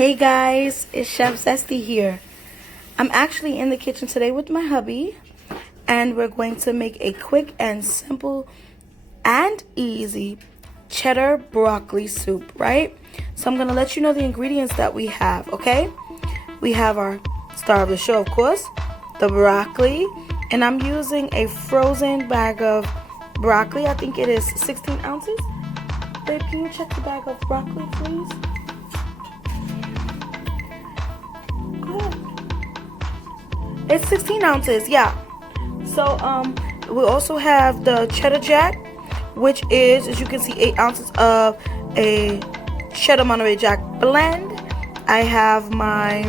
Hey guys, it's Chef Zesty here. I'm actually in the kitchen today with my hubby, and we're going to make a quick and simple and easy cheddar broccoli soup, right? So I'm going to let you know the ingredients that we have, okay? We have our star of the show, of course, the broccoli, and I'm using a frozen bag of broccoli. I think it is 16 ounces. Babe, can you check the bag of broccoli, please? It's 16 ounces, yeah. So, we also have the cheddar jack, which is, as you can see, 8 ounces of a cheddar Monterey Jack blend. I have my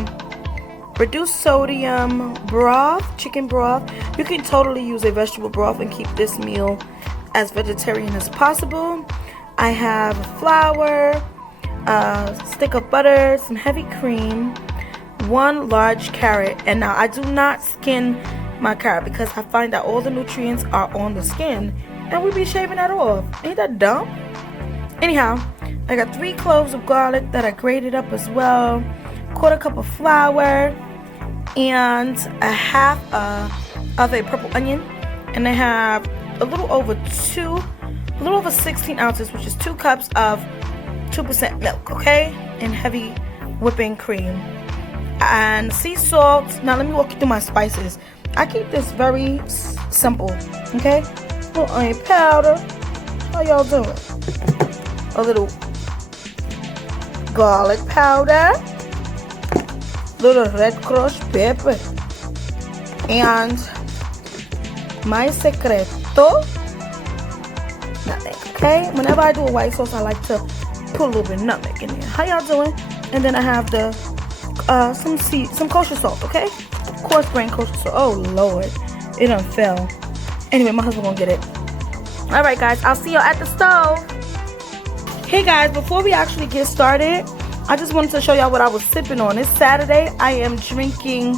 reduced sodium broth, chicken broth. You can totally use a vegetable broth and keep this meal as vegetarian as possible. I have flour, a stick of butter, some heavy cream, 1 large carrot. And now I do not skin my carrot because I find that all the nutrients are on the skin and we be shaving that off. Ain't that dumb? Anyhow, I got 3 cloves of garlic that I grated up as well, 1/4 cup of flour, and a half of a purple onion, and I have a little over 16 ounces, which is 2 cups of 2% milk, okay, and heavy whipping cream. And sea salt. Now let me walk you through my spices. I keep this very simple, okay? Little onion powder. How y'all doing? A little garlic powder, little red crushed pepper, and my secreto, nutmeg. Okay? Whenever I do a white sauce, I like to put a little bit of nutmeg in there. How y'all doing? And then I have the some kosher salt, okay? Coarse grain kosher salt. Oh Lord, it done fell. Anyway, my husband gonna get it. All right, guys, I'll see y'all at the stove. Hey guys, before we actually get started, I just wanted to show y'all what I was sipping on. It's Saturday. I am drinking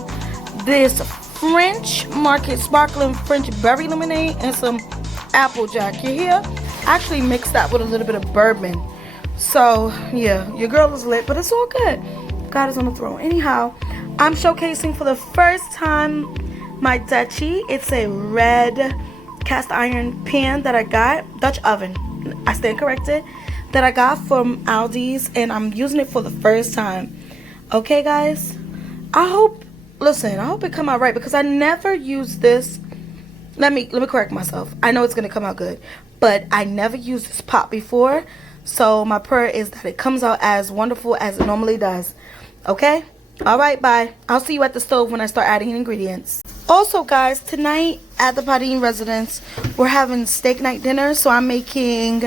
this French Market sparkling French berry lemonade and some Applejack. You hear? I actually mixed that with a little bit of bourbon. So yeah, your girl is lit, but it's all good. God is on the throne. Anyhow, I'm showcasing for the first time my Dutchie. It's a red cast iron pan that I got, Dutch oven, I stand corrected, that I got from Aldi's, and I'm using it for the first time. Okay, guys, I hope it come out right, because I never used this. Let me correct myself. I know it's gonna come out good, but I never used this pot before, so my prayer is that it comes out as wonderful as it normally does. Okay? All right, bye. I'll see you at the stove when I start adding ingredients. Also, guys, tonight at the Padine residence, we're having steak night dinner. So I'm making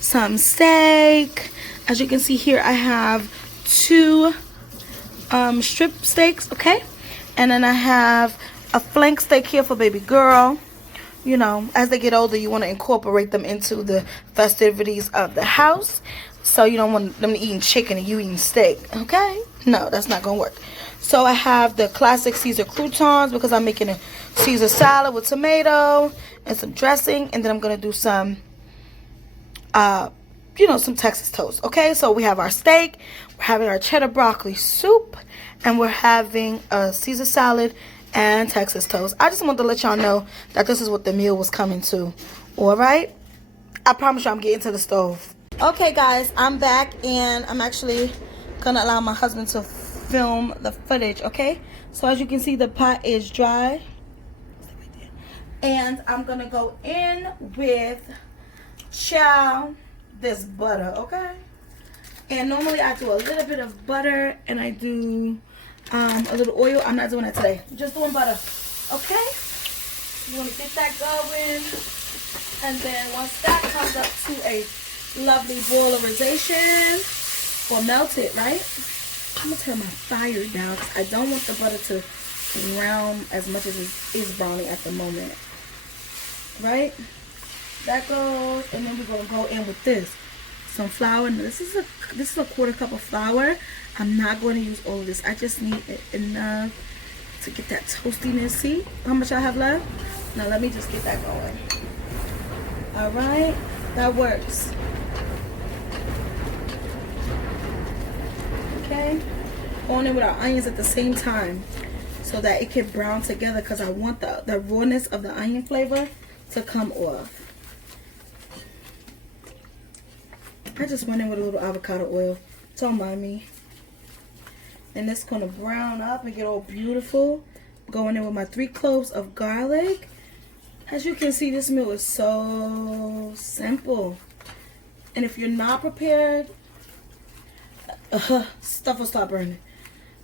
some steak. As you can see here, I have 2 strip steaks, okay? And then I have a flank steak here for baby girl. You know, as they get older, you want to incorporate them into the festivities of the house. So you don't want them eating chicken and you eating steak, okay? No, that's not going to work. So I have the classic Caesar croutons because I'm making a Caesar salad with tomato and some dressing. And then I'm going to do some, some Texas toast, okay? So we have our steak, we're having our cheddar broccoli soup, and we're having a Caesar salad and Texas toast. I just wanted to let y'all know that this is what the meal was coming to, all right? I promise you I'm getting to the stove. Okay, guys, I'm back, and I'm actually gonna allow my husband to film the footage, okay? So as you can see, the pot is dry, and I'm gonna go in with this butter, okay? And normally I do a little bit of butter, and I do a little oil. I'm not doing that today, just doing butter, okay? You want to get that going, and then once that comes up to a lovely boilerization, or melt it, right? I'm gonna turn my fire down because I don't want the butter to brown as much as it is browning at the moment, right? That goes, and then we're gonna go in with some flour. Now, this is a 1/4 cup of flour. I'm not going to use all of this. I just need enough to get that toastiness. See how much I have left? Now let me just get that going. All right, that works. Okay, going in with our onions at the same time so that it can brown together, because I want the rawness of the onion flavor to come off. I just went in with a little avocado oil. Don't mind me. And it's going to brown up and get all beautiful. Going in with my 3 cloves of garlic. As you can see, this meal is so simple. And if you're not prepared, stuff will start burning.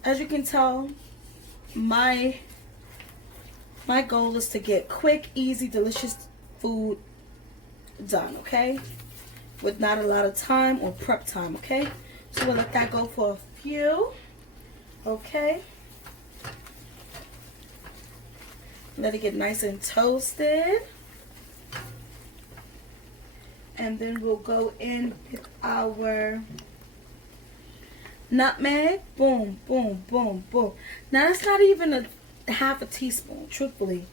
As you can tell, my goal is to get quick, easy, delicious food done, okay? With not a lot of time or prep time, okay? So we'll let that go for a few, okay? Let it get nice and toasted. And then we'll go in with our nutmeg. Boom, boom, boom, boom. Now that's not even a half a teaspoon, truthfully,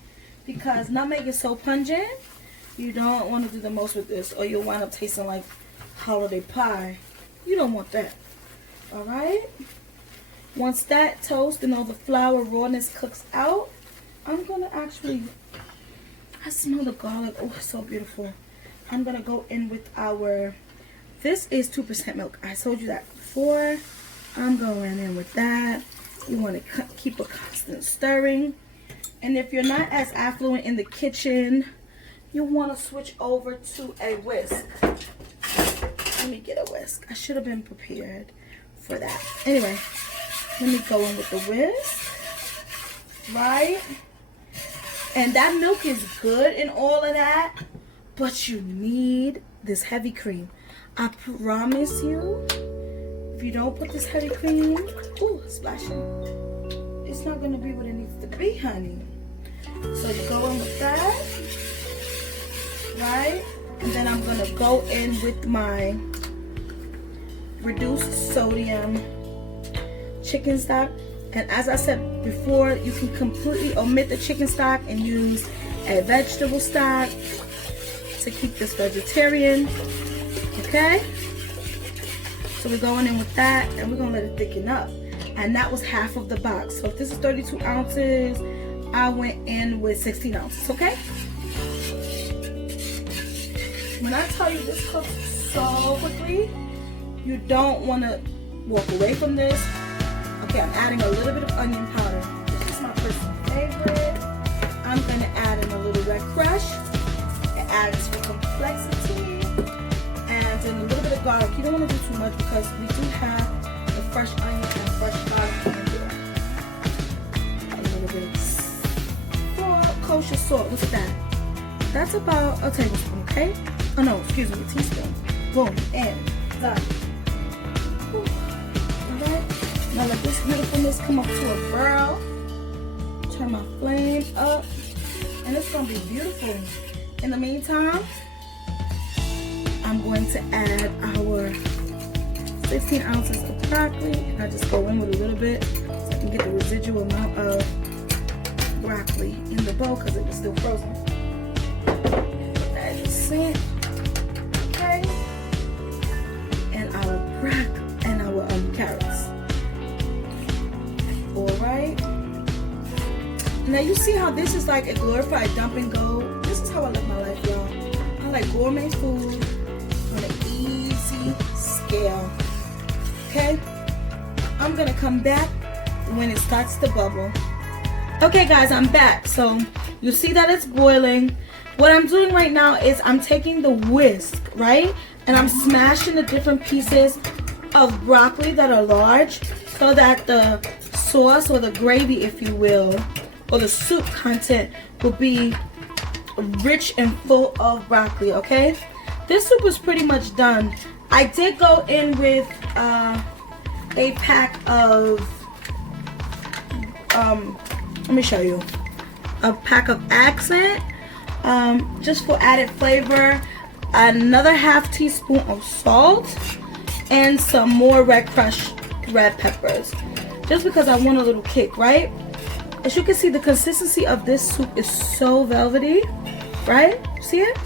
because nutmeg is so pungent. You don't want to do the most with this, or you'll wind up tasting like holiday pie. You don't want that. Alright? Once that toast and all the flour rawness cooks out, I'm going to actually, I smell the garlic. Oh, it's so beautiful. I'm going to go in with our, this is 2% milk. I told you that before. I'm going in with that. You want to keep a constant stirring. And if you're not as affluent in the kitchen, you want to switch over to a whisk. Let me get a whisk. I should have been prepared for that. Anyway, let me go in with the whisk. Right? And that milk is good and all of that, but you need this heavy cream. I promise you, if you don't put this heavy cream, ooh, splashing, it's not going to be what it needs to be, honey. So you go in with that, right? And then I'm going to go in with my reduced sodium chicken stock. And as I said before, you can completely omit the chicken stock and use a vegetable stock to keep this vegetarian. Okay? So we're going in with that, and we're going to let it thicken up. And that was half of the box. So if this is 32 ounces, I went in with 16 ounces, okay? When I tell you this cooks so quickly, you don't want to walk away from this. Okay, I'm adding a little bit of onion powder. This is my personal favorite. I'm going to add in a little red crush. It adds for complexity. And then a little bit of garlic. You don't want to do too much because we do have the fresh onion and fresh garlic in here. A little bit of salt, kosher salt. Look at that. That's about a tablespoon, okay? Oh no, excuse me, a teaspoon. Boom, and done. Alright. Now let this beautifulness come up to a boil. Turn my flame up. And it's going to be beautiful. In the meantime, I'm going to add our 16 ounces of broccoli. And I just go in with a little bit so I can get the residual amount of broccoli in the bowl because it was still frozen. Put that in the sink. Okay. And our broccoli and our carrots. Alright. Now you see how this is like a glorified dump and go. This is how I live my life, y'all. I like gourmet food on an easy scale. Okay? I'm gonna come back when it starts to bubble. Okay guys, I'm back. So you see that it's boiling. What I'm doing right now is I'm taking the whisk, right? And I'm smashing the different pieces of broccoli that are large so that the sauce or the gravy, if you will, or the soup content will be rich and full of broccoli, okay? This soup is pretty much done. I did go in with a pack of, let me show you, a pack of accent, just for added flavor, another half teaspoon of salt, and some more red crushed red peppers, just because I want a little kick, right? As you can see, the consistency of this soup is so velvety, right? See it?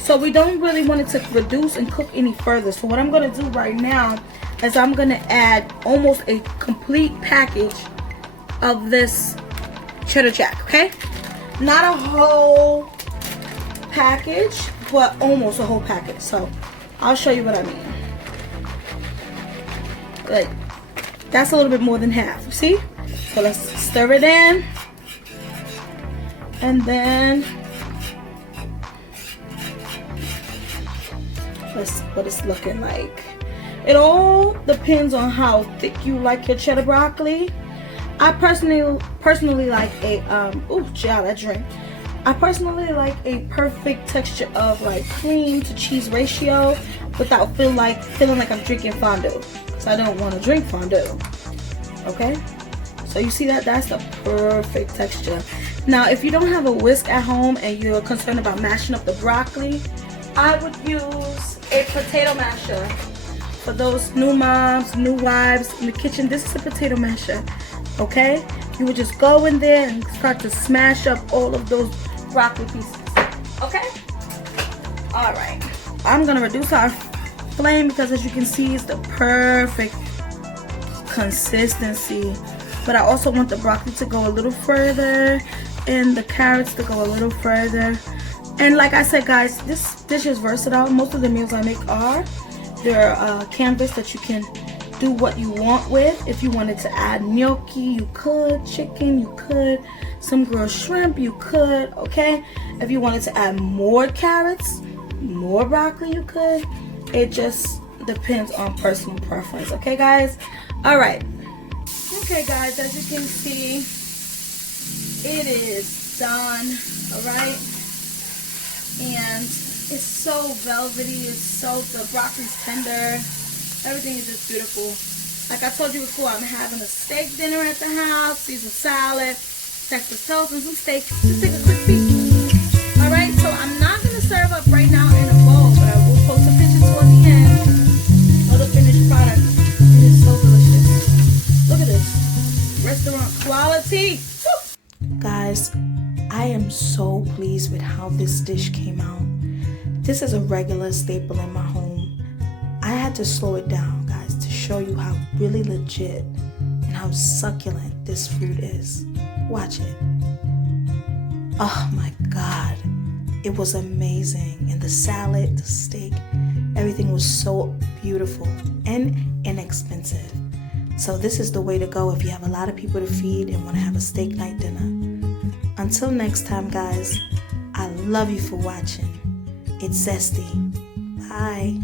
So we don't really want it to reduce and cook any further. So what I'm going to do right now, is I'm gonna add almost a complete package of this cheddar jack, okay? Not a whole package, but almost a whole package. So I'll show you what I mean. Like, that's a little bit more than half, you see? So let's stir it in. And then let's see what it's looking like. It all depends on how thick you like your cheddar broccoli. I personally like a that drink. I personally like a perfect texture of like cream to cheese ratio without feeling like I'm drinking fondue. So I don't want to drink fondue. Okay? So you see that? That's the perfect texture. Now, if you don't have a whisk at home and you're concerned about mashing up the broccoli, I would use a potato masher. For those new moms, new wives in the kitchen, this is a potato masher. Okay? You would just go in there and start to smash up all of those broccoli pieces. Okay? Alright. I'm going to reduce our flame because, as you can see, it's the perfect consistency. But I also want the broccoli to go a little further and the carrots to go a little further. And like I said, guys, this dish is versatile. Most of the meals I make are. They're canvas that you can do what you want with. If you wanted to add gnocchi, you could. Chicken, you could. Some grilled shrimp, you could. Okay? If you wanted to add more carrots, more broccoli, you could. It just depends on personal preference. Okay, guys? All right. Okay, guys, as you can see, it is done. All right? And it's so velvety. The broccoli's tender. Everything is just beautiful. Like I told you before, I'm having a steak dinner at the house, Caesar salad, Texas toast, and some steak. Just take a quick peek. Alright, so I'm not going to serve up right now in a bowl, but I will post a picture toward the end of the finished product. It is so delicious. Look at this. Restaurant quality. Woo! Guys, I am so pleased with how this dish came out. This is a regular staple in my home. I had to slow it down, guys, to show you how really legit and how succulent this food is. Watch it. Oh my God. It was amazing. And the salad, the steak, everything was so beautiful and inexpensive. So this is the way to go if you have a lot of people to feed and want to have a steak night dinner. Until next time, guys, I love you for watching. It's Zesty. Bye.